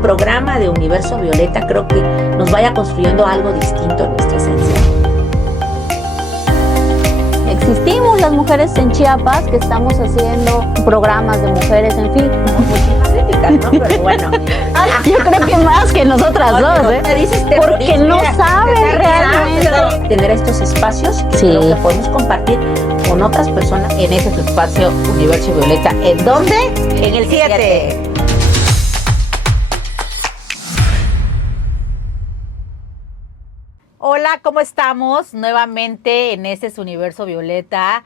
programa de Universo Violeta creo que nos vaya construyendo algo distinto en nuestra esencia. Existimos las mujeres en Chiapas que estamos haciendo programas de mujeres, en fin. ¿No? Pero bueno. Yo creo que más que nosotras dos, ¿eh? Porque no saben realmente. Tener estos espacios que creo que podemos compartir con otras personas en ese espacio Universo Violeta. ¿En dónde? En el 7. Hola, ¿cómo estamos? Nuevamente en este es Universo Violeta.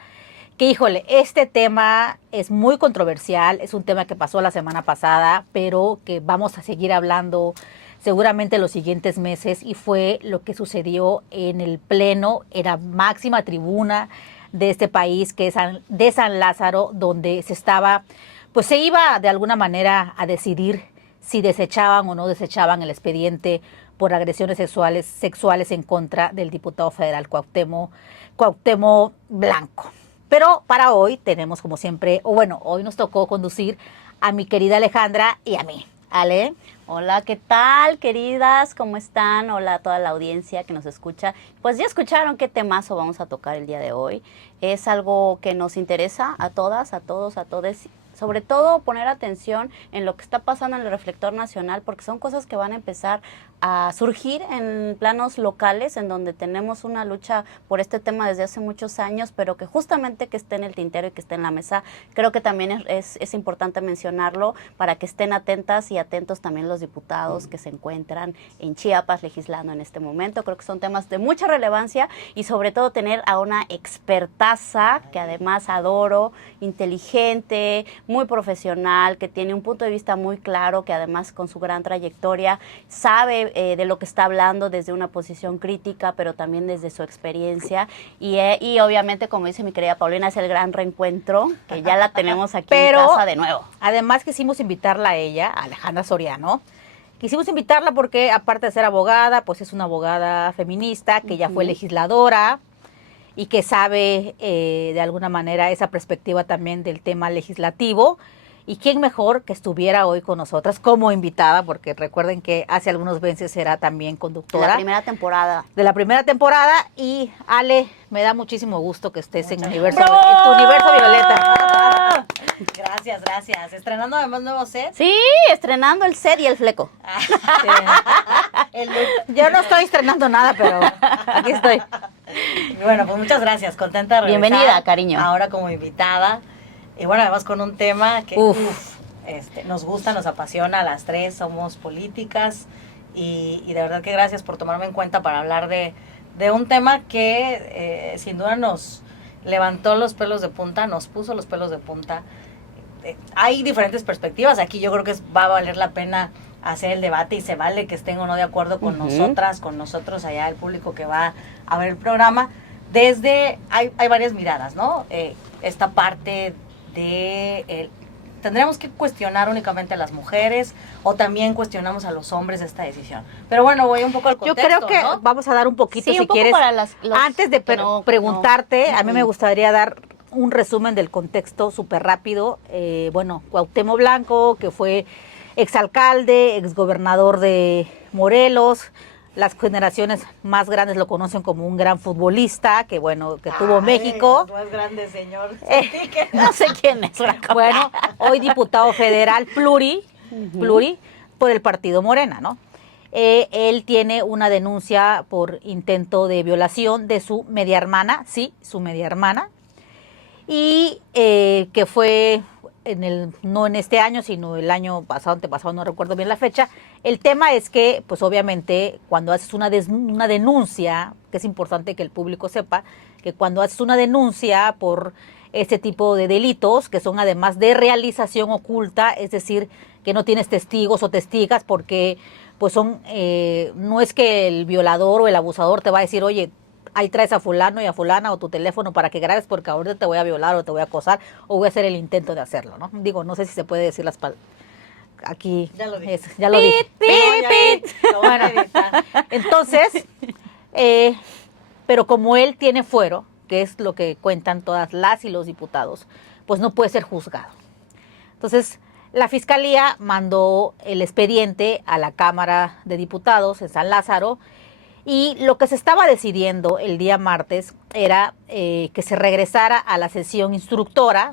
Que híjole, este tema es muy controversial, es un tema que pasó la semana pasada, pero que vamos a seguir hablando seguramente los siguientes meses, y fue lo que sucedió en el pleno, en la máxima tribuna de este país, que es de San Lázaro, donde se iba de alguna manera a decidir si desechaban o no desechaban el expediente por agresiones sexuales en contra del diputado federal Cuauhtémoc Blanco. Pero para hoy tenemos, como siempre, hoy nos tocó conducir a mi querida Alejandra y a mí. Ale. Hola, ¿qué tal, queridas? ¿Cómo están? Hola a toda la audiencia que nos escucha. Pues ya escucharon qué temazo vamos a tocar el día de hoy. Es algo que nos interesa a todas, a todos, a todes. Sobre todo poner atención en lo que está pasando en el reflector nacional, porque son cosas que van a empezar a surgir en planos locales, en donde tenemos una lucha por este tema desde hace muchos años, pero que justamente que esté en el tintero y que esté en la mesa, creo que también es importante mencionarlo para que estén atentas y atentos también los diputados que se encuentran en Chiapas legislando en este momento. Creo que son temas de mucha relevancia y sobre todo tener a una expertaza que además adoro, inteligente, muy profesional, que tiene un punto de vista muy claro, que además con su gran trayectoria sabe de lo que está hablando desde una posición crítica, pero también desde su experiencia. Y obviamente, como dice mi querida Paulina, es el gran reencuentro, que ya la tenemos aquí en casa de nuevo. Además quisimos invitarla a ella, a Alejandra Soriano. Quisimos invitarla porque, aparte de ser abogada, pues es una abogada feminista, que ya fue legisladora, y que sabe de alguna manera esa perspectiva también del tema legislativo. Y quién mejor que estuviera hoy con nosotras como invitada, porque recuerden que hace algunos meses era también conductora. De la primera temporada. De la primera temporada. Y Ale, me da muchísimo gusto que estés en tu Universo Violeta. Gracias. Estrenando además nuevo set. Sí, estrenando el set y el fleco. Yo no estoy estrenando nada, pero aquí estoy. Bueno, pues muchas gracias, contenta de regresar. Bienvenida, cariño. Ahora como invitada. Y bueno, además con un tema que nos gusta, nos apasiona, las tres somos políticas, y de verdad que gracias por tomarme en cuenta para hablar de un tema que sin duda nos levantó los pelos de punta, nos puso los pelos de punta. Hay diferentes perspectivas, aquí yo creo que va a valer la pena hacer el debate y se vale que estén o no de acuerdo con nosotras, con nosotros, allá el público que va a ver el programa. Hay varias miradas, ¿no? Esta parte tendremos que cuestionar únicamente a las mujeres, o también cuestionamos a los hombres esta decisión. Pero bueno, voy un poco al contexto. Yo creo que vamos a dar un poquito, sí, si quieres, para antes de preguntarte, a mí me gustaría dar un resumen del contexto súper rápido. Cuauhtémoc Blanco, que fue exalcalde, exgobernador de Morelos. Las generaciones más grandes lo conocen como un gran futbolista que tuvo México. Más grande, señor. No sé quién es. Bueno, hoy diputado federal pluri por el partido Morena, ¿no? Él tiene una denuncia por intento de violación de su media hermana, su media hermana, y que fue no en este año, sino el año pasado, antepasado, no recuerdo bien la fecha. El tema es que, pues obviamente, cuando haces una denuncia, que es importante que el público sepa, que cuando haces una denuncia por este tipo de delitos, que son además de realización oculta, es decir, que no tienes testigos o testigas, porque pues no es que el violador o el abusador te va a decir, oye, ahí traes a fulano y a fulana o tu teléfono para que grabes porque ahorita te voy a violar o te voy a acosar o voy a hacer el intento de hacerlo, ¿no? Digo, no sé si se puede decir las palabras. Aquí. Ya lo dije. Ya lo dije. Bueno, entonces, pero como él tiene fuero, que es lo que cuentan todas las y los diputados, pues no puede ser juzgado. Entonces, La Fiscalía mandó el expediente a la Cámara de Diputados en San Lázaro y lo que se estaba decidiendo el día martes era que se regresara a la sesión instructora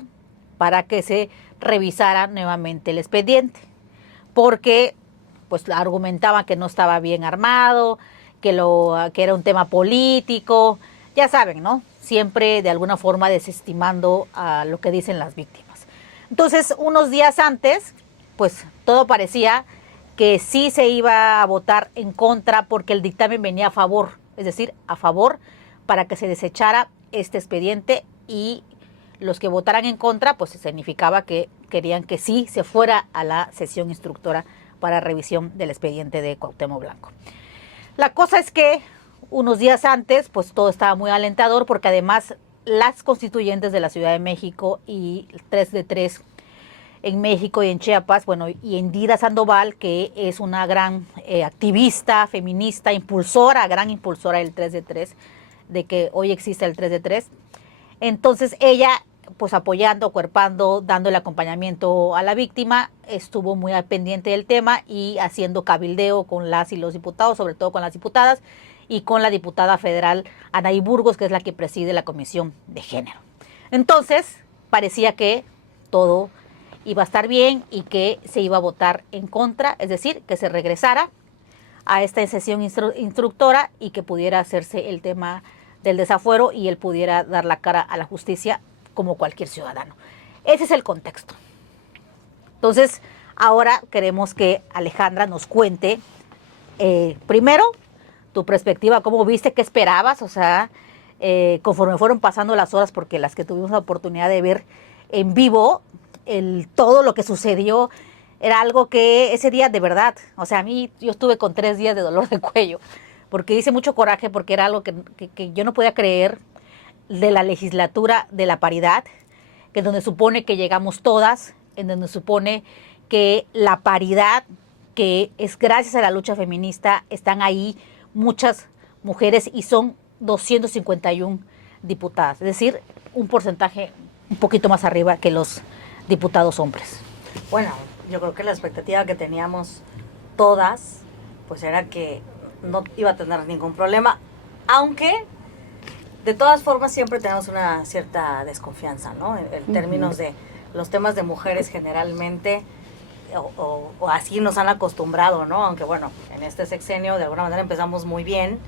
para que se revisara nuevamente el expediente, porque pues argumentaba que no estaba bien armado, que era un tema político, ya saben, ¿no? Siempre de alguna forma desestimando a lo que dicen las víctimas. Entonces, unos días antes, pues todo parecía que sí se iba a votar en contra porque el dictamen venía a favor, es decir, a favor para que se desechara este expediente, y los que votaran en contra, pues significaba que querían que sí se fuera a la sesión instructora para revisión del expediente de Cuauhtémoc Blanco. La cosa es que unos días antes, pues todo estaba muy alentador, porque además las constituyentes de la Ciudad de México y 3 de 3 en México y en Chiapas, bueno, y Indira Sandoval, que es una gran activista, feminista, gran impulsora del 3 de 3, de que hoy existe el 3 de 3. Entonces ella, pues apoyando, cuerpando, dando el acompañamiento a la víctima, estuvo muy al pendiente del tema y haciendo cabildeo con las y los diputados, sobre todo con las diputadas y con la diputada federal Anaí Burgos, que es la que preside la Comisión de Género. Entonces parecía que todo iba a estar bien y que se iba a votar en contra, es decir, que se regresara a esta sesión instructora y que pudiera hacerse el tema del desafuero y él pudiera dar la cara a la justicia como cualquier ciudadano. Ese es el contexto. Entonces, ahora queremos que Alejandra nos cuente, primero, tu perspectiva, cómo viste, qué esperabas, o sea, conforme fueron pasando las horas, porque las que tuvimos la oportunidad de ver en vivo, todo lo que sucedió era algo que ese día de verdad, o sea, yo estuve con 3 días de dolor de cuello, porque hice mucho coraje, porque era algo que yo no podía creer, de la legislatura de la paridad, que es donde supone que llegamos todas, en donde supone que la paridad, que es gracias a la lucha feminista, están ahí muchas mujeres y son 251 diputadas, es decir, un porcentaje un poquito más arriba que los diputados hombres. Bueno, yo creo que la expectativa que teníamos todas, pues era que no iba a tener ningún problema, aunque de todas formas siempre tenemos una cierta desconfianza, ¿no? En términos de los temas de mujeres generalmente, o así nos han acostumbrado, ¿no? Aunque bueno, en este sexenio de alguna manera empezamos muy bien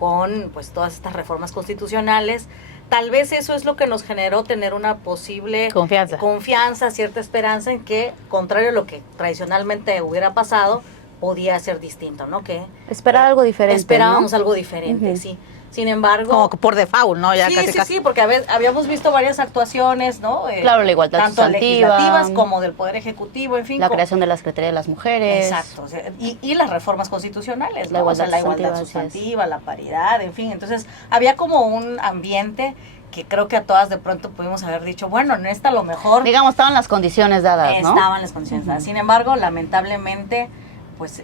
con pues todas estas reformas constitucionales. Tal vez eso es lo que nos generó tener una posible confianza, cierta esperanza en que, contrario a lo que tradicionalmente hubiera pasado, podía ser distinto, ¿no? Que esperar algo diferente. Esperábamos, ¿no? Algo diferente, sí. Sin embargo, como por default, ¿no? Ya sí, porque habíamos visto varias actuaciones, ¿no? Claro, la igualdad tanto sustantiva, legislativas como del Poder Ejecutivo, en fin. La creación de la Secretaría de las Mujeres. Exacto, o sea, y las reformas constitucionales, la ¿no? igualdad, la igualdad sustantiva, la paridad, en fin. Entonces, había como un ambiente que creo que a todas de pronto pudimos haber dicho, bueno, no está lo mejor. Digamos, estaban las condiciones dadas, ¿no? Estaban las condiciones dadas. Sin embargo, lamentablemente, pues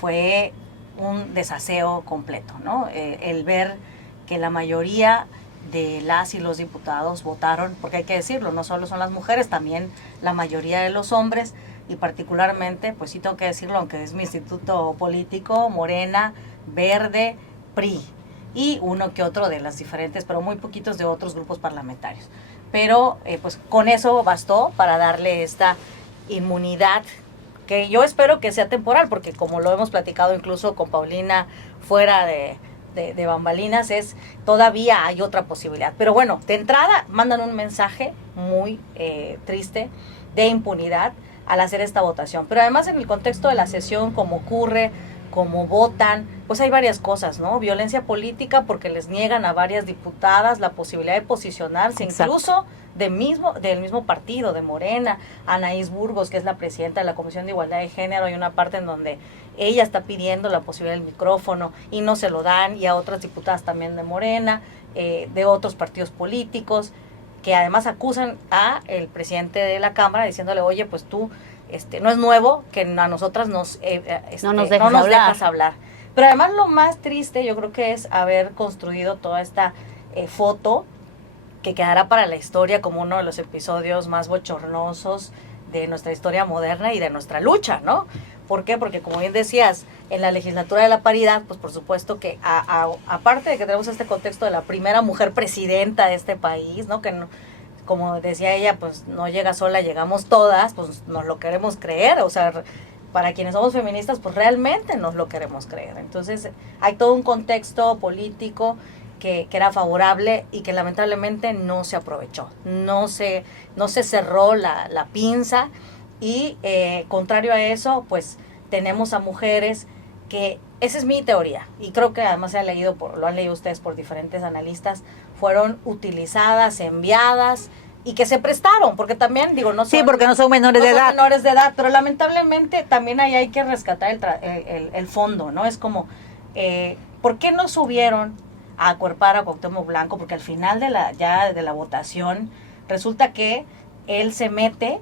fue un desaseo completo, ¿no? El ver que la mayoría de las y los diputados votaron, porque hay que decirlo, no solo son las mujeres, también la mayoría de los hombres, y particularmente, pues sí tengo que decirlo, aunque es mi instituto político, Morena, Verde, PRI, y uno que otro de las diferentes, pero muy poquitos de otros grupos parlamentarios. Pero pues con eso bastó para darle esta inmunidad, que yo espero que sea temporal, porque como lo hemos platicado incluso con Paulina fuera de bambalinas, todavía hay otra posibilidad. Pero bueno, de entrada mandan un mensaje muy triste de impunidad al hacer esta votación. Pero además en el contexto de la sesión, como ocurre, como votan, pues hay varias cosas, ¿no? Violencia política porque les niegan a varias diputadas la posibilidad de posicionarse, Exacto. incluso del mismo partido, de Morena. Anaís Burgos, que es la presidenta de la Comisión de Igualdad de Género, hay una parte en donde ella está pidiendo la posibilidad del micrófono y no se lo dan, y a otras diputadas también de Morena, de otros partidos políticos, que además acusan a el presidente de la Cámara diciéndole, oye, pues tú, no es nuevo que a nosotras no nos dejas hablar. Pero además lo más triste yo creo que es haber construido toda esta foto que quedará para la historia como uno de los episodios más bochornosos de nuestra historia moderna y de nuestra lucha, ¿no? ¿Por qué? Porque como bien decías, en la legislatura de la paridad, pues por supuesto que aparte de que tenemos este contexto de la primera mujer presidenta de este país, ¿no? Que no, como decía ella, pues no llega sola, llegamos todas, pues nos lo queremos creer, o sea, para quienes somos feministas, pues realmente nos lo queremos creer. Entonces hay todo un contexto político que era favorable y que lamentablemente no se aprovechó, no se cerró la pinza y contrario a eso, pues tenemos a mujeres que, esa es mi teoría y creo que además lo han leído ustedes por diferentes analistas, fueron utilizadas, enviadas y que se prestaron, porque también digo, no son, sí, porque no son menores de edad. Menores de edad, pero lamentablemente también ahí hay que rescatar el fondo, ¿no? Es como, ¿por qué no subieron a acuerpar a Cuauhtémoc Blanco? Porque al final de la votación resulta que él se mete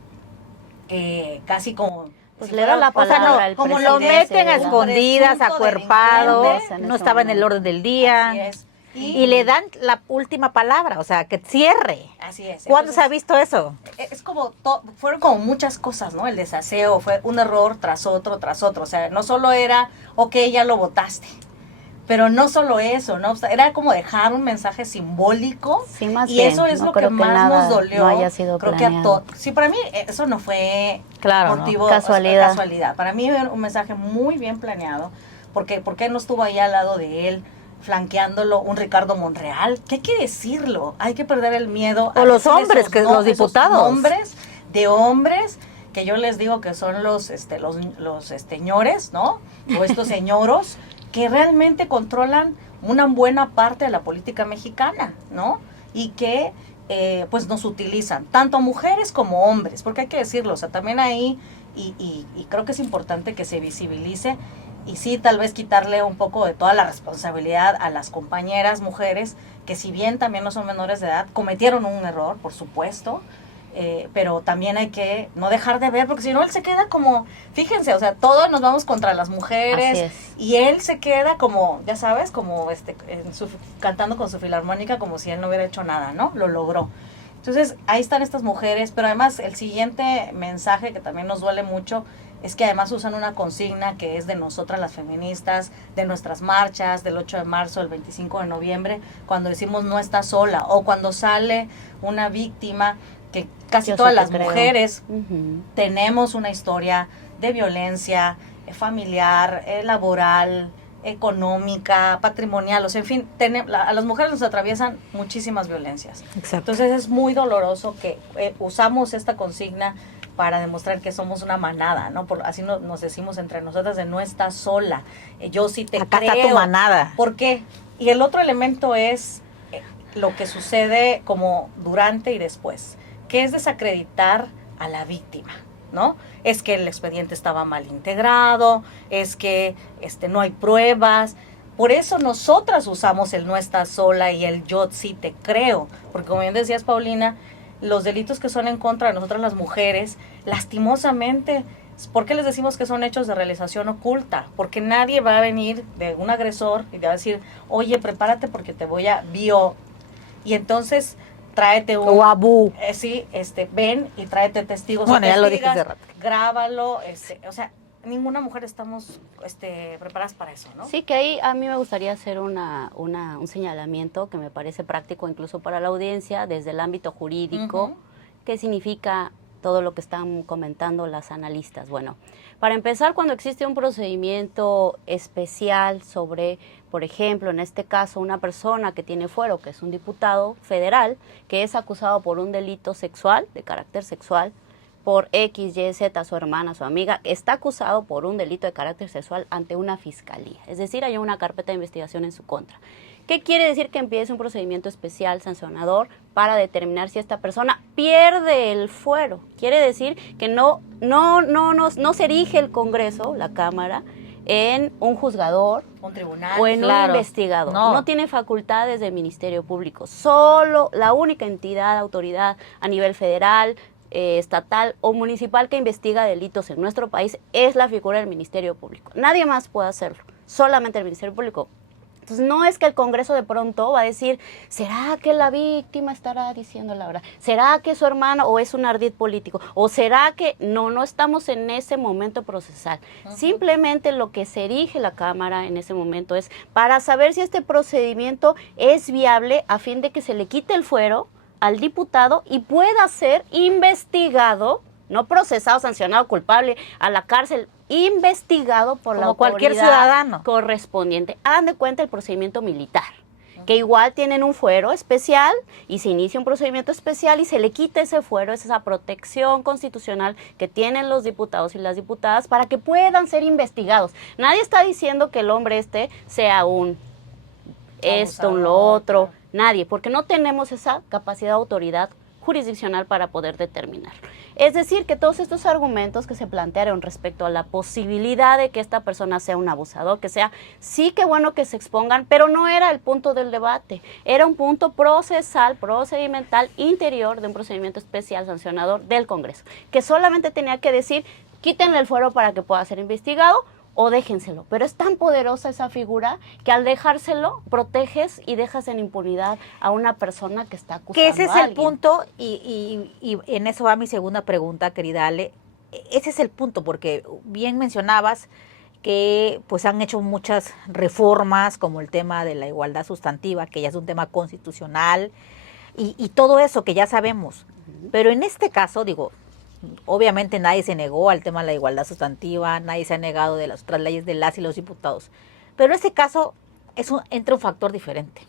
casi como pues le da la palabra al como lo presidente, meten a ¿verdad? escondidas, acuerpado, delincuente. no estaba en el orden del día. Así es. Y le dan la última palabra, o sea, que cierre. Así es. ¿Cuándo Entonces, se ha visto eso? es como, fueron como muchas cosas, ¿no? El desaseo fue un error tras otro, o sea, no solo era, ok, ya lo votaste, pero no solo eso, ¿no? O sea, era como dejar un mensaje simbólico, Sí, más y bien, eso es no lo que creo que más nada nos dolió. no haya sido creo que planeado. sí, para mí eso no fue Claro, motivo, ¿no? Casualidad. Para mí era un mensaje muy bien planeado, porque ¿por qué no estuvo ahí al lado de él? Flanqueándolo un Ricardo Monreal, ¿qué hay que decirlo? Hay que perder el miedo. O los hombres, los diputados. Esos nombres de hombres que yo les digo que son los ñores, ¿no? O estos señoros que realmente controlan una buena parte de la política mexicana, ¿no? Y que pues nos utilizan, tanto mujeres como hombres, porque hay que decirlo, o sea, también ahí, y creo que es importante que se visibilice, y sí, tal vez quitarle un poco de toda la responsabilidad a las compañeras mujeres, que si bien también no son menores de edad, cometieron un error, por supuesto, pero también hay que no dejar de ver, porque si no él se queda como, fíjense, o sea, todos nos vamos contra las mujeres, y él se queda como, ya sabes, como cantando con su filarmónica como si él no hubiera hecho nada, ¿no? Lo logró. Entonces, ahí están estas mujeres, pero además el siguiente mensaje que también nos duele mucho es que además usan una consigna que es de nosotras las feministas, de nuestras marchas, del 8 de marzo, del 25 de noviembre, cuando decimos no está sola, o cuando sale una víctima, que casi todas las mujeres tenemos una historia de violencia familiar, laboral, económica, patrimonial, o sea, en fin, a las mujeres nos atraviesan muchísimas violencias. Exacto. Entonces es muy doloroso que usamos esta consigna para demostrar que somos una manada, ¿no? Así nos decimos entre nosotras de no estás sola, yo sí te Acá creo. está tu manada. ¿Por qué? Y el otro elemento es lo que sucede como durante y después, que es desacreditar a la víctima, ¿no? Es que el expediente estaba mal integrado, es que no hay pruebas. Por eso nosotras usamos el no estás sola y el yo sí te creo, porque como bien decías, Paulina, los delitos que son en contra de nosotras las mujeres, lastimosamente, ¿por qué les decimos que son hechos de realización oculta? Porque nadie va a venir de un agresor y te va a decir, oye, prepárate porque te voy a y entonces tráete un... O abú. Sí, ven y tráete testigos. Bueno, ya lo dije testigas, hace rato. Grábalo, o sea, ninguna mujer estamos preparadas para eso, ¿no? Sí, que ahí a mí me gustaría hacer un señalamiento que me parece práctico incluso para la audiencia desde el ámbito jurídico. ¿Qué significa todo lo que están comentando las analistas? Bueno, para empezar, cuando existe un procedimiento especial sobre, por ejemplo, en este caso, una persona que tiene fuero, que es un diputado federal, que es acusado por un delito sexual, de carácter sexual, por X, Y, Z, su hermana, su amiga, está acusado por un delito de carácter sexual ante una fiscalía. Es decir, hay una carpeta de investigación en su contra. ¿Qué quiere decir? Que empiece un procedimiento especial sancionador para determinar si esta persona pierde el fuero. Quiere decir que no se erige el Congreso, la Cámara, en un juzgador, un tribunal o en un investigador. No tiene facultades del Ministerio Público. Solo la única entidad, autoridad a nivel federal, estatal o municipal que investiga delitos en nuestro país es la figura del Ministerio Público. Nadie más puede hacerlo, solamente el Ministerio Público. Entonces no es que el Congreso de pronto va a decir, ¿será que la víctima estará diciendo la verdad? ¿Será que su hermano o es un ardid político? ¿O será que no estamos en ese momento procesal? Simplemente lo que se erige la Cámara en ese momento es para saber si este procedimiento es viable a fin de que se le quite el fuero al diputado y pueda ser investigado, no procesado, sancionado, culpable, a la cárcel, investigado por la como cualquier autoridad ciudadano correspondiente. Hagan de cuenta el procedimiento militar, que igual tienen un fuero especial y se inicia un procedimiento especial y se le quita ese fuero, es esa protección constitucional que tienen los diputados y las diputadas para que puedan ser investigados. Nadie está diciendo que el hombre sea un esto, un lo otro, nadie, porque no tenemos esa capacidad de autoridad jurisdiccional para poder determinar. Es decir, que todos estos argumentos que se plantearon respecto a la posibilidad de que esta persona sea un abusador, que sea, sí que bueno que se expongan, pero no era el punto del debate, era un punto procesal, procedimental, interior de un procedimiento especial sancionador del Congreso, que solamente tenía que decir, quítenle el fuero para que pueda ser investigado, o déjenselo, pero es tan poderosa esa figura que al dejárselo proteges y dejas en impunidad a una persona que está acusando que ese es a el alguien. punto y en eso va mi segunda pregunta, querida Ale. Ese es el punto, porque bien mencionabas que pues han hecho muchas reformas como el tema de la igualdad sustantiva, que ya es un tema constitucional y todo eso que ya sabemos, pero en este caso digo, obviamente nadie se negó al tema de la igualdad sustantiva, nadie se ha negado de las otras leyes de las y los diputados. Pero en este caso entra un factor diferente,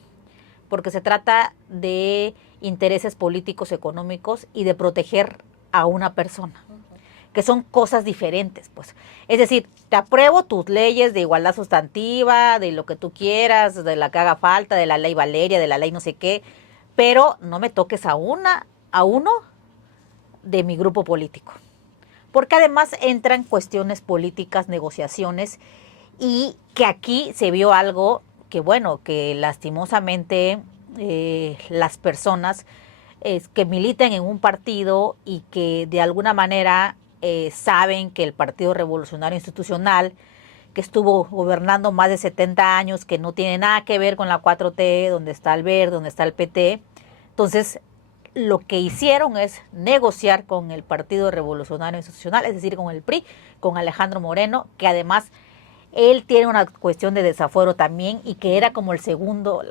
porque se trata de intereses políticos, económicos y de proteger a una persona, que son cosas diferentes, pues. Es decir, te apruebo tus leyes de igualdad sustantiva, de lo que tú quieras, de la que haga falta, de la ley Valeria, de la ley no sé qué, pero no me toques a uno de mi grupo político, porque además entran cuestiones políticas, negociaciones, y que aquí se vio algo que bueno, que lastimosamente las personas que militan en un partido y que de alguna manera saben que el Partido Revolucionario Institucional, que estuvo gobernando más de 70 años, que no tiene nada que ver con la 4T, donde está el Verde, donde está el PT, entonces lo que hicieron es negociar con el Partido Revolucionario Institucional, es decir, con el PRI, con Alejandro Moreno, que además él tiene una cuestión de desafuero también y que era como el segundo,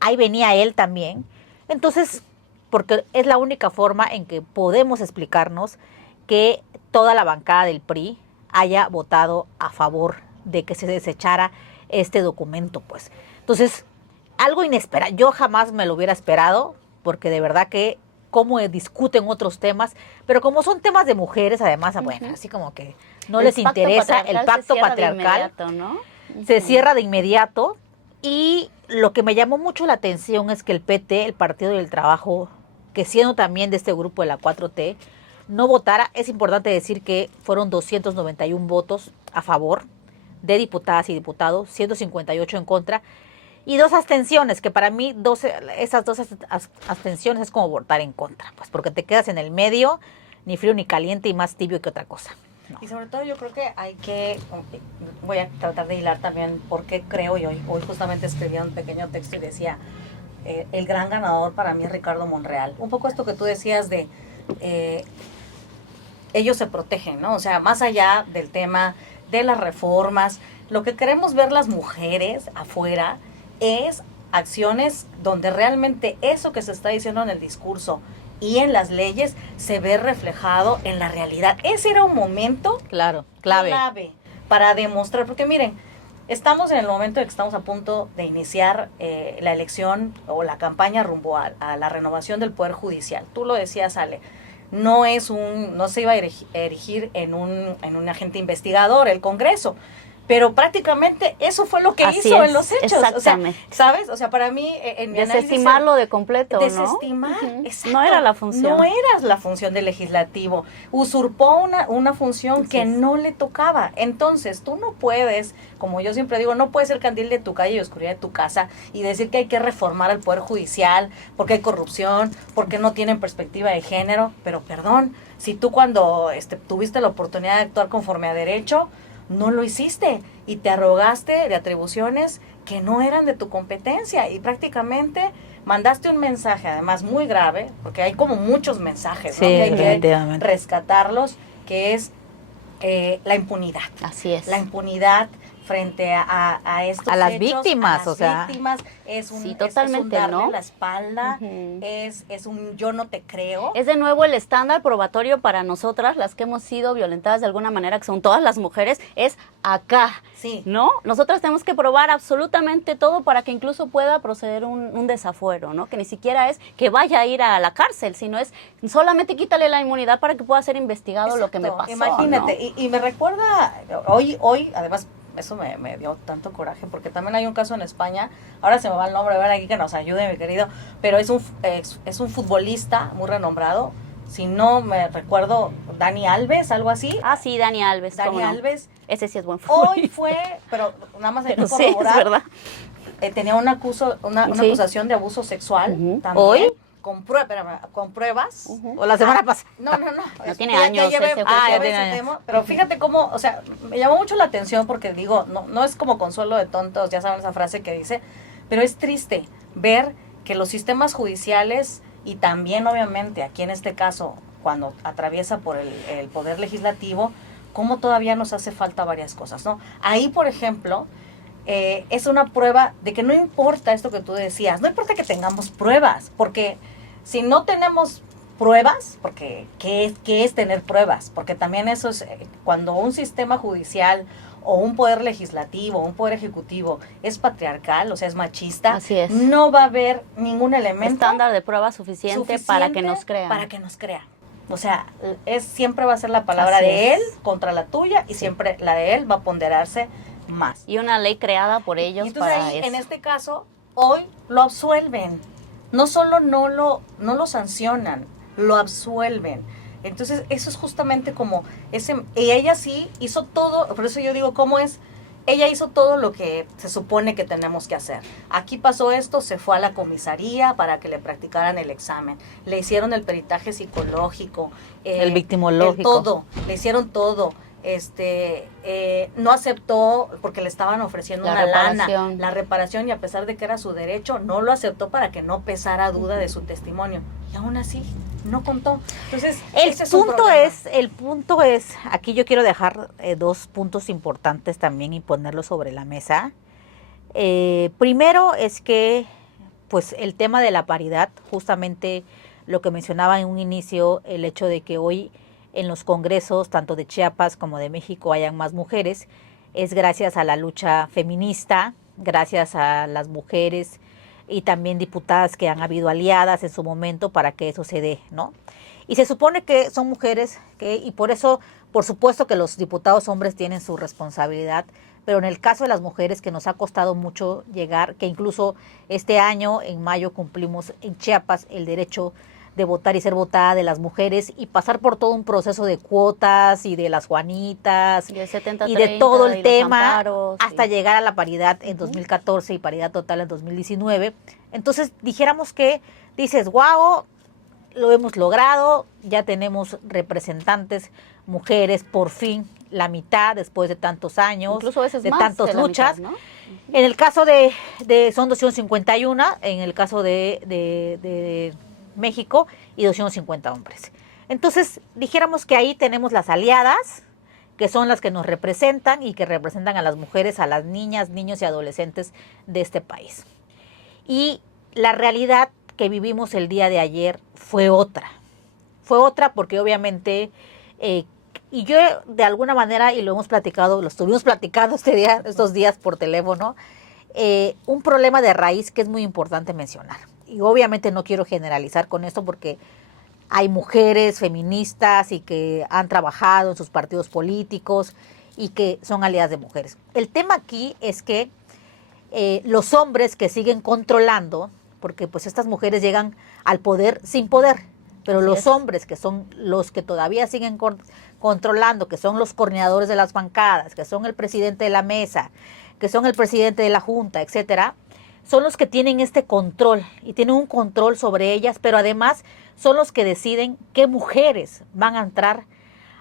ahí venía él también. Entonces, porque es la única forma en que podemos explicarnos que toda la bancada del PRI haya votado a favor de que se desechara este documento, pues. Entonces, algo inesperado, yo jamás me lo hubiera esperado, porque de verdad que cómo discuten otros temas, pero como son temas de mujeres, además, bueno, así como que no les interesa el pacto patriarcal, ¿no? Se cierra de inmediato. Y lo que me llamó mucho la atención es que el PT, el Partido del Trabajo, que siendo también de este grupo de la 4T, no votara. Es importante decir que fueron 291 votos a favor de diputadas y diputados, 158 en contra, y 2 abstenciones, que para mí esas dos abstenciones es como votar en contra, pues porque te quedas en el medio, ni frío ni caliente y más tibio que otra cosa. No. Y sobre todo yo creo que voy a tratar de hilar también porque creo, y hoy justamente escribía un pequeño texto y decía, el gran ganador para mí es Ricardo Monreal. Un poco esto que tú decías de ellos se protegen, ¿no? O sea, más allá del tema de las reformas, lo que queremos ver las mujeres afuera es acciones donde realmente eso que se está diciendo en el discurso y en las leyes se ve reflejado en la realidad. Ese era un momento clave para demostrar, porque miren, estamos en el momento de que estamos a punto de iniciar la elección o la campaña rumbo a la renovación del Poder Judicial. Tú lo decías, Ale, no se iba a erigir en un agente investigador el Congreso, pero prácticamente eso fue lo que hizo en los hechos. Exactamente. O sea, ¿sabes? O sea, para mí, en mi desestimarlo de completo, desestimar, ¿no? Exacto. No era la función. No era la función del legislativo. Usurpó una función que no le tocaba. Entonces, tú no puedes, como yo siempre digo, no puedes ser candil de tu calle y oscuridad de tu casa y decir que hay que reformar el Poder Judicial porque hay corrupción, porque no tienen perspectiva de género. Pero perdón, si tú cuando tuviste la oportunidad de actuar conforme a derecho, no lo hiciste y te arrogaste de atribuciones que no eran de tu competencia y prácticamente mandaste un mensaje, además muy grave, porque hay como muchos mensajes, ¿no? Sí, Que hay que definitivamente. rescatarlos, que es la impunidad. Así es. La impunidad frente a estos A las hechos, víctimas, a las o sea. víctimas, es un, Sí, es un totalmente, darle ¿no? la espalda, Ujú. es un yo no te creo. Es de nuevo el estándar probatorio para nosotras, las que hemos sido violentadas de alguna manera, que son todas las mujeres, es acá, Sí. ¿no? Nosotras tenemos que probar absolutamente todo para que incluso pueda proceder un desafuero, ¿no? Que ni siquiera es que vaya a ir a la cárcel, sino es solamente quítale la inmunidad para que pueda ser investigado lo que me Exacto, pasó, imagínate, ¿no? y me recuerda, hoy, además, eso me dio tanto coraje, porque también hay un caso en España, ahora se me va el nombre, a ver aquí que nos ayude, mi querido, pero es un futbolista muy renombrado, si no me recuerdo, Dani Alves, algo así. Ah, sí, Dani Alves, Dani ¿cómo no? Alves. Ese sí es buen Hoy futbolista. fue, pero nada más hay que Pero sí, es corroborar, verdad. tenía una Sí. acusación de abuso sexual Ujú. también. ¿Hoy? Con pruebas. Ujú. O la semana pasada. No. No tiene años llevé ese juicio. ese tema, pero fíjate cómo, o sea, me llamó mucho la atención porque digo, no es como consuelo de tontos, ya saben esa frase que dice, pero es triste ver que los sistemas judiciales y también obviamente aquí en este caso, cuando atraviesa por el poder legislativo, cómo todavía nos hace falta varias cosas, ¿no? Ahí, por ejemplo, es una prueba de que no importa esto que tú decías, no importa que tengamos pruebas, porque si no tenemos pruebas, porque ¿qué es tener pruebas? Porque también eso es, cuando un sistema judicial o un poder legislativo, un poder ejecutivo es patriarcal, o sea, es machista, Así es. no va a haber ningún elemento Estándar de prueba suficiente para que nos crean. Para que nos crean. O sea, siempre va a ser la palabra Así de es. él contra la tuya y siempre la de él va a ponderarse más. Y una ley creada por Y ellos entonces para ahí, eso. en este caso, hoy lo absuelven. No solo no lo sancionan, lo absuelven. Entonces, eso es justamente como y ella sí hizo todo, por eso yo digo, ¿cómo es? Ella hizo todo lo que se supone que tenemos que hacer. Aquí pasó esto, se fue a la comisaría para que le practicaran el examen. Le hicieron el peritaje psicológico. El victimológico. Todo, le hicieron todo. No aceptó porque le estaban ofreciendo La una reparación. lana, la reparación, y a pesar de que era su derecho, no lo aceptó para que no pesara duda de su testimonio. Y aún así, no contó. Entonces, ese es un problema. El punto es, aquí yo quiero dejar dos puntos importantes también y ponerlos sobre la mesa. Primero es que, pues, el tema de la paridad, justamente lo que mencionaba en un inicio, el hecho de que hoy en los congresos, tanto de Chiapas como de México, hayan más mujeres, es gracias a la lucha feminista, gracias a las mujeres y también diputadas que han habido aliadas en su momento para que eso se dé, ¿no? Y se supone que son mujeres y por eso, por supuesto que los diputados hombres tienen su responsabilidad, pero en el caso de las mujeres, que nos ha costado mucho llegar, que incluso este año, en mayo, cumplimos en Chiapas el derecho de votar y ser votada de las mujeres y pasar por todo un proceso de cuotas y de las Juanitas Y el 70, y de todo el y los tema amparos, hasta sí. llegar a la paridad en 2014 y paridad total en 2019. Entonces dijéramos que dices, wow, lo hemos logrado, ya tenemos representantes mujeres, por fin la mitad después de tantos años, Incluso a veces de más tantas de la luchas. mitad, ¿no? En el caso son 251, en el caso de México, y 250 hombres. Entonces, dijéramos que ahí tenemos las aliadas, que son las que nos representan y que representan a las mujeres, a las niñas, niños y adolescentes de este país. Y la realidad que vivimos el día de ayer fue otra. Fue otra porque obviamente, y yo de alguna manera, y lo hemos platicado, lo estuvimos platicando estos días por teléfono, un problema de raíz que es muy importante mencionar. Y obviamente no quiero generalizar con esto porque hay mujeres feministas y que han trabajado en sus partidos políticos y que son aliadas de mujeres. El tema aquí es que los hombres que siguen controlando, porque pues estas mujeres llegan al poder sin poder, pero Así los es. hombres que son los que todavía siguen controlando, que son los coordinadores de las bancadas, que son el presidente de la mesa, que son el presidente de la junta, etcétera, son los que tienen este control y tienen un control sobre ellas, pero además son los que deciden qué mujeres van a entrar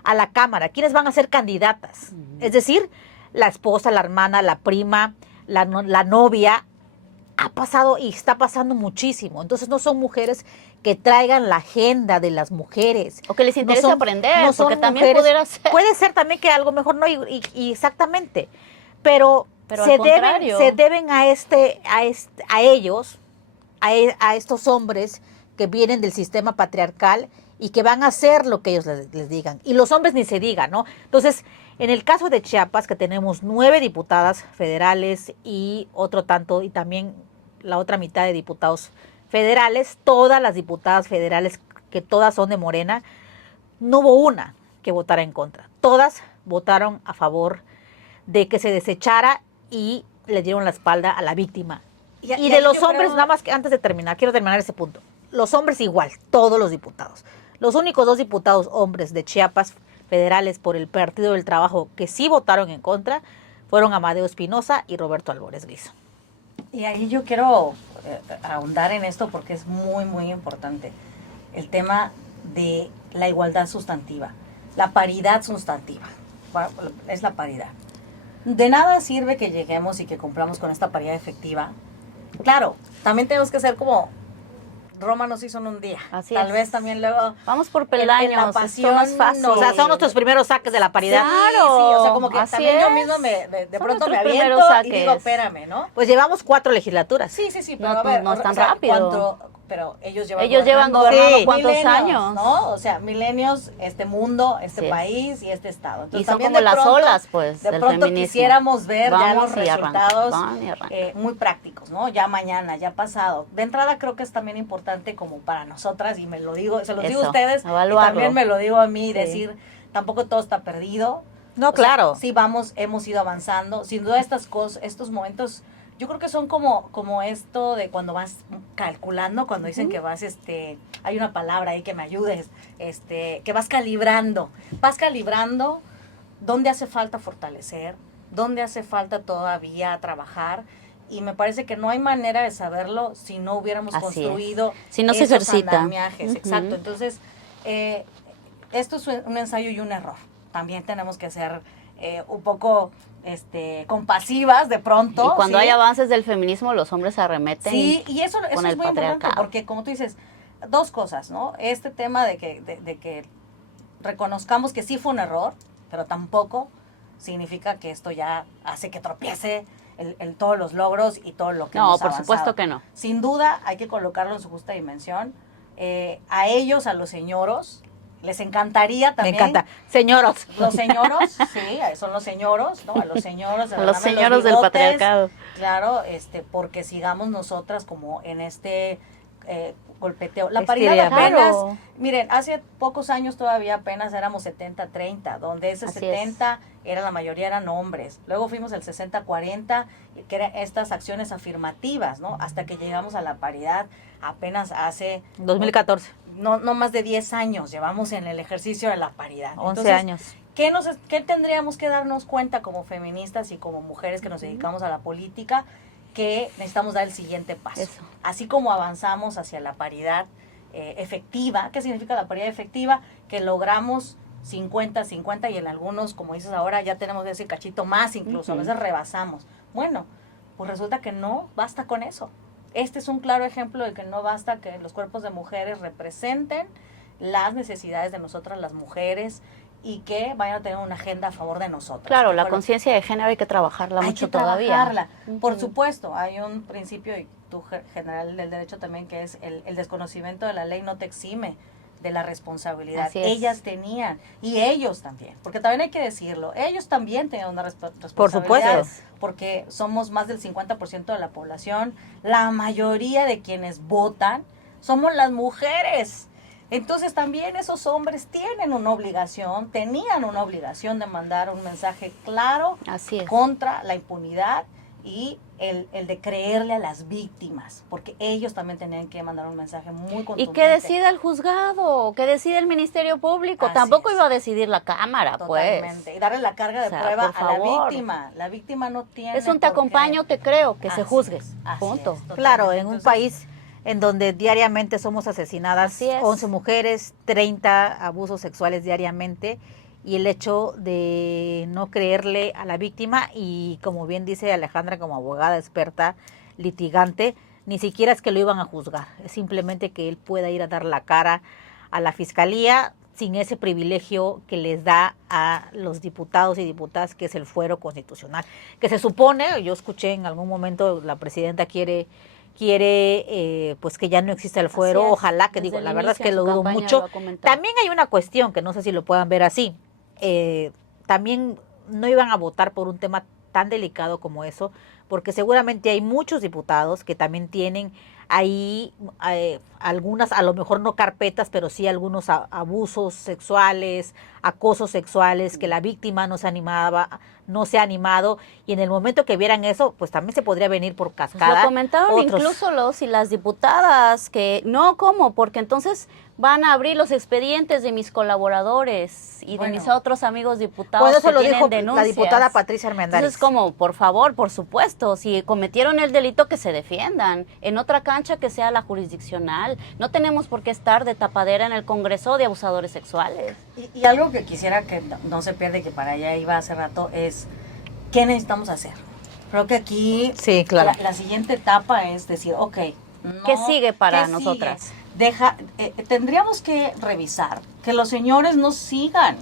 a la Cámara, quiénes van a ser candidatas. Es decir, la esposa, la hermana, la prima, la novia, ha pasado y está pasando muchísimo. Entonces no son mujeres que traigan la agenda de las mujeres. O que les interese son- aprender, no son porque también mujeres- pudiera ser. Puede ser también que algo mejor no, y exactamente. Pero Pero se al contrario. deben a ellos, a estos hombres que vienen del sistema patriarcal y que van a hacer lo que ellos les digan. Y los hombres ni se digan, ¿no? Entonces, en el caso de Chiapas, que tenemos 9 diputadas federales y otro tanto, y también la otra mitad de diputados federales, todas las diputadas federales, que todas son de Morena, no hubo una que votara en contra. Todas votaron a favor de que se desechara y le dieron la espalda a la víctima. Y de los hombres, nada más que antes de terminar, quiero terminar ese punto. Los hombres igual, todos los diputados. Los únicos 2 diputados hombres de Chiapas federales por el Partido del Trabajo que sí votaron en contra fueron Amadeo Espinosa y Roberto Albores Griso. Y ahí yo quiero ahondar en esto porque es muy, muy importante. El tema de la igualdad sustantiva, la paridad sustantiva, es la paridad. De nada sirve que lleguemos y que cumplamos con esta paridad efectiva. Claro, también tenemos que ser como Roma nos hizo en un día. Así Tal es. vez también luego Vamos por en peldaños, la esto pasión no es fácil. O sea, son nuestros primeros saques de la paridad. Claro, sí, o sea, como que así también yo es. mismo de Son pronto me nuestros aviento primeros y digo, saques. espérame, ¿no? Pues llevamos 4 legislaturas. Sí, sí, sí, pero No, a ver, no es tan o sea, rápido. pero ellos llevan Ellos llevan gobernando Sí. cuántos milenios, años. ¿no? O sea, milenios, este mundo, este Así es. país y este estado. Y son también como de las pronto- olas, pues, de del pronto feminismo. quisiéramos ver ya Vamos los y arranca, resultados van y arranca. muy prácticos, ¿no? Ya mañana, ya pasado. De entrada creo que es también importante como para nosotras, y me lo digo, se los digo a Eso, ustedes, y evaluarlo. también me lo digo a mí, Sí. decir, tampoco todo está perdido. No, O sea, claro. sí hemos ido avanzando. Sin duda estas cosas, estos momentos, yo creo que son como esto de cuando vas calculando, cuando dicen que vas, hay una palabra ahí que me ayudes, que vas calibrando dónde hace falta fortalecer, dónde hace falta todavía trabajar. Y me parece que no hay manera de saberlo si no hubiéramos Así es. construido Si no se esos ejercita. andamiajes. Ujú. Exacto. Entonces, esto es un ensayo y un error. También tenemos que ser un poco compasivas de pronto. Y cuando ¿sí? hay avances del feminismo, los hombres arremeten. Sí, y eso con es el muy importante, patriarcado. porque como tú dices, 2 cosas, ¿no? Este tema de que reconozcamos que sí fue un error, pero tampoco significa que esto ya hace que tropiece todos los logros y todo lo que No, hemos por avanzado. supuesto que no. Sin duda hay que colocarlo en su justa dimensión. A ellos, a los señoros, les encantaría Me también. encanta. Señoros. Los señoros, sí, son los señoros, ¿no? A los señoros, A los señoros del patriarcado. Claro, porque sigamos nosotras como en golpeteo. La paridad Estiramiento. apenas, Claro. miren, hace pocos años todavía apenas éramos 70-30, donde ese Así 70 era la mayoría eran hombres. Luego fuimos el 60-40, que eran estas acciones afirmativas, ¿no? Hasta que llegamos a la paridad apenas hace 2014. no más de 10 años llevamos en el ejercicio de la paridad. 11 Entonces, años. ¿Qué tendríamos que darnos cuenta como feministas y como mujeres que nos dedicamos a la política? Que necesitamos dar el siguiente paso. Eso. Así como avanzamos hacia la paridad efectiva. ¿Qué significa la paridad efectiva? Que logramos 50-50 y en algunos, como dices ahora, ya tenemos ese cachito más incluso, a veces rebasamos. Bueno, pues resulta que no basta con eso. Este es un claro ejemplo de que no basta que los cuerpos de mujeres representen las necesidades de nosotras las mujeres y que vayan a tener una agenda a favor de nosotras. Claro, la Por lo- conciencia de género hay que trabajarla hay mucho que todavía. trabajarla. Por Ujú. supuesto, hay un principio, y tú, general del derecho también, que es el desconocimiento de la ley no te exime de la responsabilidad. Así es. Ellas tenían, y ellos también, porque también hay que decirlo, ellos también tenían una responsabilidad. Por supuesto. Porque somos más del 50% de la población, la mayoría de quienes votan somos las mujeres. Entonces también esos hombres tenían una obligación de mandar un mensaje claro Así es. contra la impunidad y el de creerle a las víctimas, porque ellos también tenían que mandar un mensaje muy Y contundente. que decida el juzgado, que decida el Ministerio Público. Así Tampoco es. iba a decidir la Cámara, Totalmente. pues. Y darle la carga de O sea, prueba por a la favor. víctima. La víctima no tiene Es un te por qué- acompaño, te creo, que se Así juzgue. es, así Punto. es, totalmente. Claro, en un Entonces, país en donde diariamente somos asesinadas Así es. 11 mujeres, 30 abusos sexuales diariamente, y el hecho de no creerle a la víctima y, como bien dice Alejandra, como abogada experta, litigante, ni siquiera es que lo iban a juzgar, es simplemente que él pueda ir a dar la cara a la fiscalía sin ese privilegio que les da a los diputados y diputadas, que es el fuero constitucional, que se supone, yo escuché en algún momento la presidenta quiere pues que ya no exista el fuero, ojalá, que digo, la verdad es que lo dudo mucho. También hay una cuestión que no sé si lo puedan ver así, también no iban a votar por un tema tan delicado como eso, porque seguramente hay muchos diputados que también tienen ahí algunas, a lo mejor no carpetas, pero sí algunos abusos sexuales, acosos sexuales, que la víctima no se ha animado, y en el momento que vieran eso, pues también se podría venir por cascada. Pues lo comentaron incluso los y las diputadas, que no, ¿cómo? Porque entonces van a abrir los expedientes de mis colaboradores y de mis otros amigos diputados eso que lo tienen dijo denuncias. La diputada Patricia Armendáriz. Entonces, como, por favor, por supuesto, si cometieron el delito, que se defiendan en otra cancha que sea la jurisdiccional. No tenemos por qué estar de tapadera en el Congreso de abusadores sexuales. Y algo que quisiera que no se pierda, que para allá iba hace rato, es ¿qué necesitamos hacer? Creo que aquí sí, claro. la siguiente etapa es decir, ok, ¿qué sigue para nosotras? Tendríamos que revisar que los señores no sigan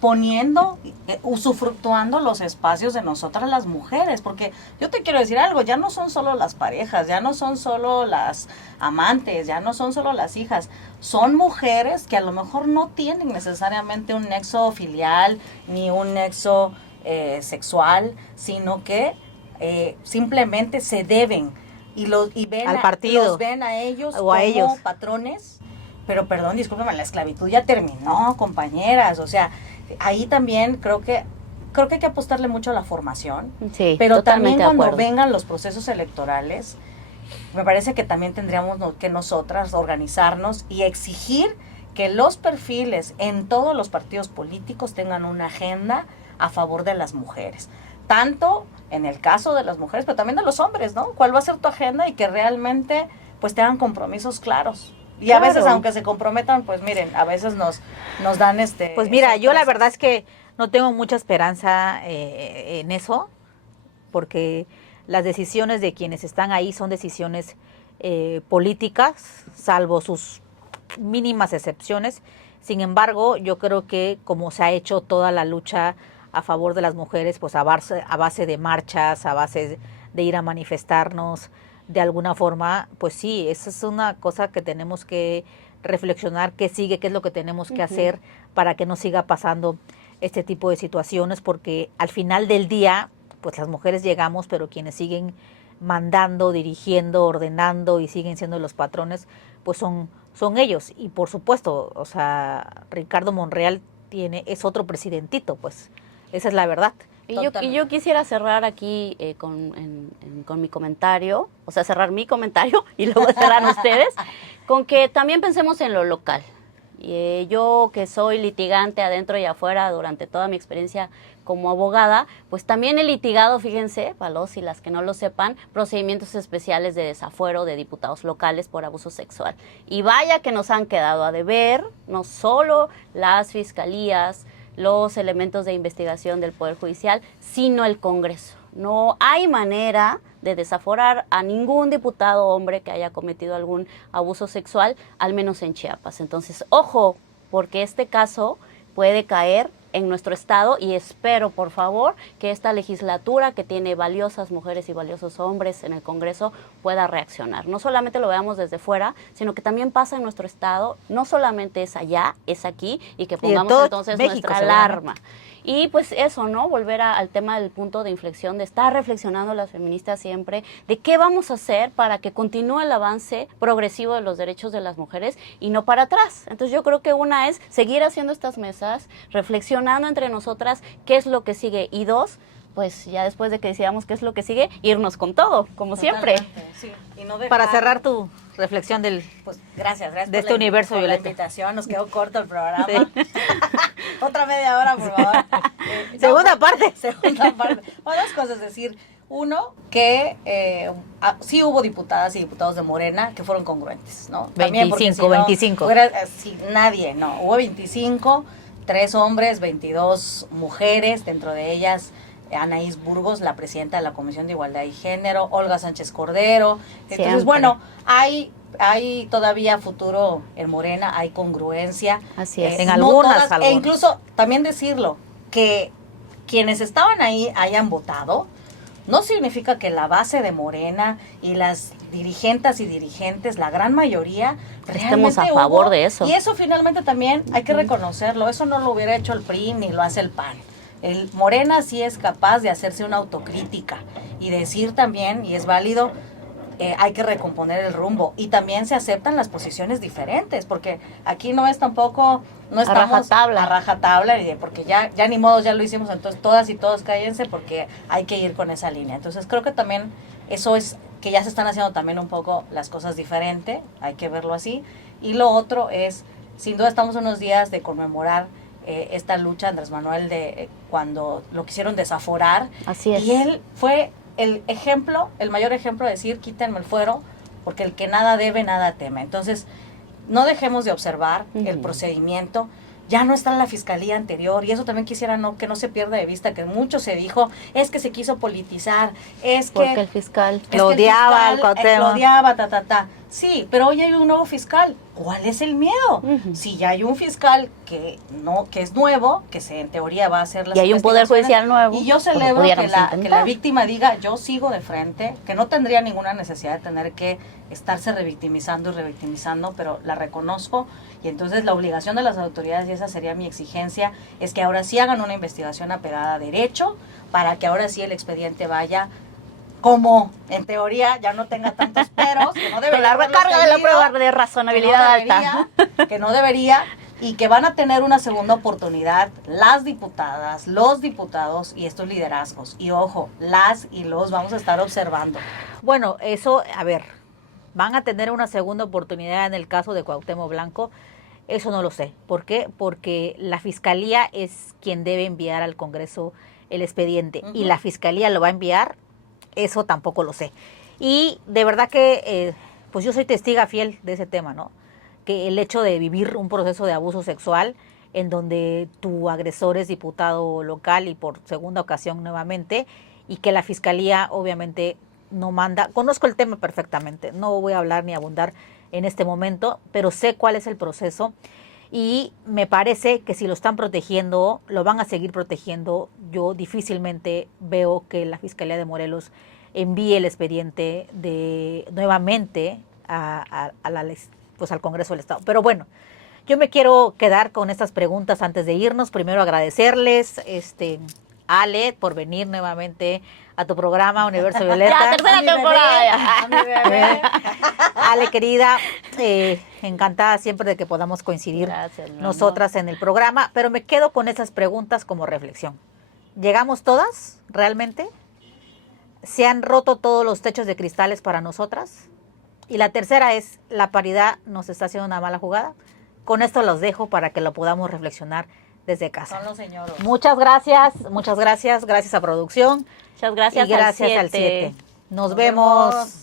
poniendo, usufructuando los espacios de nosotras las mujeres, porque yo te quiero decir algo, ya no son solo las parejas, ya no son solo las amantes, ya no son solo las hijas, son mujeres que a lo mejor no tienen necesariamente un nexo filial ni un nexo sexual, sino que simplemente se deben y ven al partido, los ven a ellos o como a ellos patrones. Pero perdón, discúlpeme, la esclavitud ya terminó, compañeras. O sea, ahí también creo que hay que apostarle mucho a la formación. Sí, pero también cuando vengan los procesos electorales, me parece que también tendríamos que nosotras organizarnos y exigir que los perfiles en todos los partidos políticos tengan una agenda a favor de las mujeres. Tanto en el caso de las mujeres, pero también de los hombres, ¿no? ¿Cuál va a ser tu agenda? Y que realmente pues tengan compromisos claros. Y a veces, aunque se comprometan, pues miren, a veces nos dan Pues mira, yo la verdad es que no tengo mucha esperanza en eso, porque las decisiones de quienes están ahí son decisiones políticas, salvo sus mínimas excepciones. Sin embargo, yo creo que como se ha hecho toda la lucha a favor de las mujeres, pues a base de marchas, a base de ir a manifestarnos, de alguna forma, pues sí, esa es una cosa que tenemos que reflexionar, qué sigue, qué es lo que tenemos que hacer para que no siga pasando este tipo de situaciones, porque al final del día, pues las mujeres llegamos, pero quienes siguen mandando, dirigiendo, ordenando y siguen siendo los patrones, pues son ellos. Y por supuesto, o sea, Ricardo Monreal es otro presidentito, pues esa es la verdad. Y yo quisiera cerrar aquí con mi comentario, o sea, cerrar mi comentario y luego cerrar ustedes, con que también pensemos en lo local. Yo que soy litigante adentro y afuera durante toda mi experiencia como abogada, pues también he litigado, fíjense, para los y las que no lo sepan, procedimientos especiales de desafuero de diputados locales por abuso sexual. Y vaya que nos han quedado a deber, no solo las fiscalías, los elementos de investigación del Poder Judicial, sino el Congreso. No hay manera de desaforar a ningún diputado hombre que haya cometido algún abuso sexual, al menos en Chiapas. Entonces, ojo, porque este caso puede caer en nuestro estado y espero, por favor, que esta legislatura que tiene valiosas mujeres y valiosos hombres en el Congreso pueda reaccionar. No solamente lo veamos desde fuera, sino que también pasa en nuestro estado, no solamente es allá, es aquí, y que pongamos entonces México, nuestra alarma. Y pues eso, ¿no? Volver al tema del punto de inflexión, de estar reflexionando las feministas siempre, de qué vamos a hacer para que continúe el avance progresivo de los derechos de las mujeres y no para atrás. Entonces yo creo que una es seguir haciendo estas mesas, reflexionando entre nosotras qué es lo que sigue, y dos, pues ya después de que decidamos qué es lo que sigue, irnos con todo, como siempre. Sí. Y no dejar... Para cerrar tu reflexión del pues gracias de este universo, por Violeta. La invitación, nos quedó corto el programa. Sí. Otra media hora, por favor. Segunda parte. Segunda parte. Bueno, dos cosas, decir, uno, que sí hubo diputadas y diputados de Morena que fueron congruentes, ¿no? 25, 25. Nadie, no, hubo 25, 3 hombres, 22 mujeres, dentro de ellas Anaís Burgos, la presidenta de la Comisión de Igualdad y Género, Olga Sánchez Cordero. Entonces, Siempre. bueno, hay todavía futuro en Morena, hay congruencia. Así es. En no algunas. E incluso también decirlo, que quienes estaban ahí hayan votado, no significa que la base de Morena y las dirigentes y dirigentes, la gran mayoría, Estemos a realmente favor hubo, de eso. y eso finalmente también hay que reconocerlo, eso no lo hubiera hecho el PRI ni lo hace el PAN. El Morena sí es capaz de hacerse una autocrítica y decir también, y es válido, hay que recomponer el rumbo, y también se aceptan las posiciones diferentes, porque aquí no es tampoco, no A estamos rajatabla. a rajatabla, porque ya ni modo, ya lo hicimos, entonces todas y todos cállense, porque hay que ir con esa línea. Entonces creo que también eso es que ya se están haciendo también un poco las cosas diferente, hay que verlo así. Y lo otro es, sin duda estamos unos días de conmemorar esta lucha, Andrés Manuel, de cuando lo quisieron desaforar. Así es. Y él fue el ejemplo, el mayor ejemplo de decir, quítenme el fuero, porque el que nada debe, nada teme. Entonces, no dejemos de observar el procedimiento. Ya no está en la fiscalía anterior, y eso también quisiera que no se pierda de vista, que mucho se dijo, es que se quiso politizar, es Porque que el fiscal Lo odiaba al Cuauhtémoc. lo odiaba, Sí, pero hoy hay un nuevo fiscal. ¿Cuál es el miedo? Ujú. Si ya hay un fiscal que es nuevo, que en teoría va a hacer las Y hay un poder investigaciones, judicial nuevo, y yo pues lo celebro pudiéramos que la intentar. víctima diga, yo sigo de frente, que no tendría ninguna necesidad de tener que estarse revictimizando y revictimizando, pero la reconozco, y entonces la obligación de las autoridades, y esa sería mi exigencia, es que ahora sí hagan una investigación apegada a derecho, para que ahora sí el expediente vaya como, en teoría, ya no tenga tantos peros, que no debería con la haberlos recarga de la tenido, prueba de razonabilidad que no alta. debería, que no debería, y que van a tener una segunda oportunidad las diputadas, los diputados y estos liderazgos. Y ojo, las y los vamos a estar observando. Bueno, eso, a ver, van a tener una segunda oportunidad en el caso de Cuauhtémoc Blanco. Eso no lo sé. ¿Por qué? Porque la Fiscalía es quien debe enviar al Congreso el expediente, y la Fiscalía lo va a enviar. Eso tampoco lo sé. Y de verdad que, pues yo soy testiga fiel de ese tema, ¿no? Que el hecho de vivir un proceso de abuso sexual en donde tu agresor es diputado local y por segunda ocasión nuevamente, y que la Fiscalía obviamente no manda. Conozco el tema perfectamente, no voy a hablar ni abundar en este momento, pero sé cuál es el proceso. Y me parece que si lo están protegiendo, lo van a seguir protegiendo. Yo difícilmente veo que la Fiscalía de Morelos envíe el expediente nuevamente al Congreso del Estado. Pero bueno, yo me quiero quedar con estas preguntas antes de irnos. Primero agradecerles, Ale, por venir nuevamente a tu programa Universo Violeta. Ya, tercera temporada. A mi bebé. Ale, querida, encantada siempre de que podamos coincidir Gracias, mi nosotras en el programa, pero me quedo con esas preguntas como reflexión. ¿Llegamos todas realmente? ¿Se han roto todos los techos de cristales para nosotras? Y la tercera es, ¿la paridad nos está haciendo una mala jugada? Con esto los dejo para que lo podamos reflexionar desde casa. Son los señoros. Muchas gracias a producción. Muchas gracias. Y gracias al 7. Nos vemos.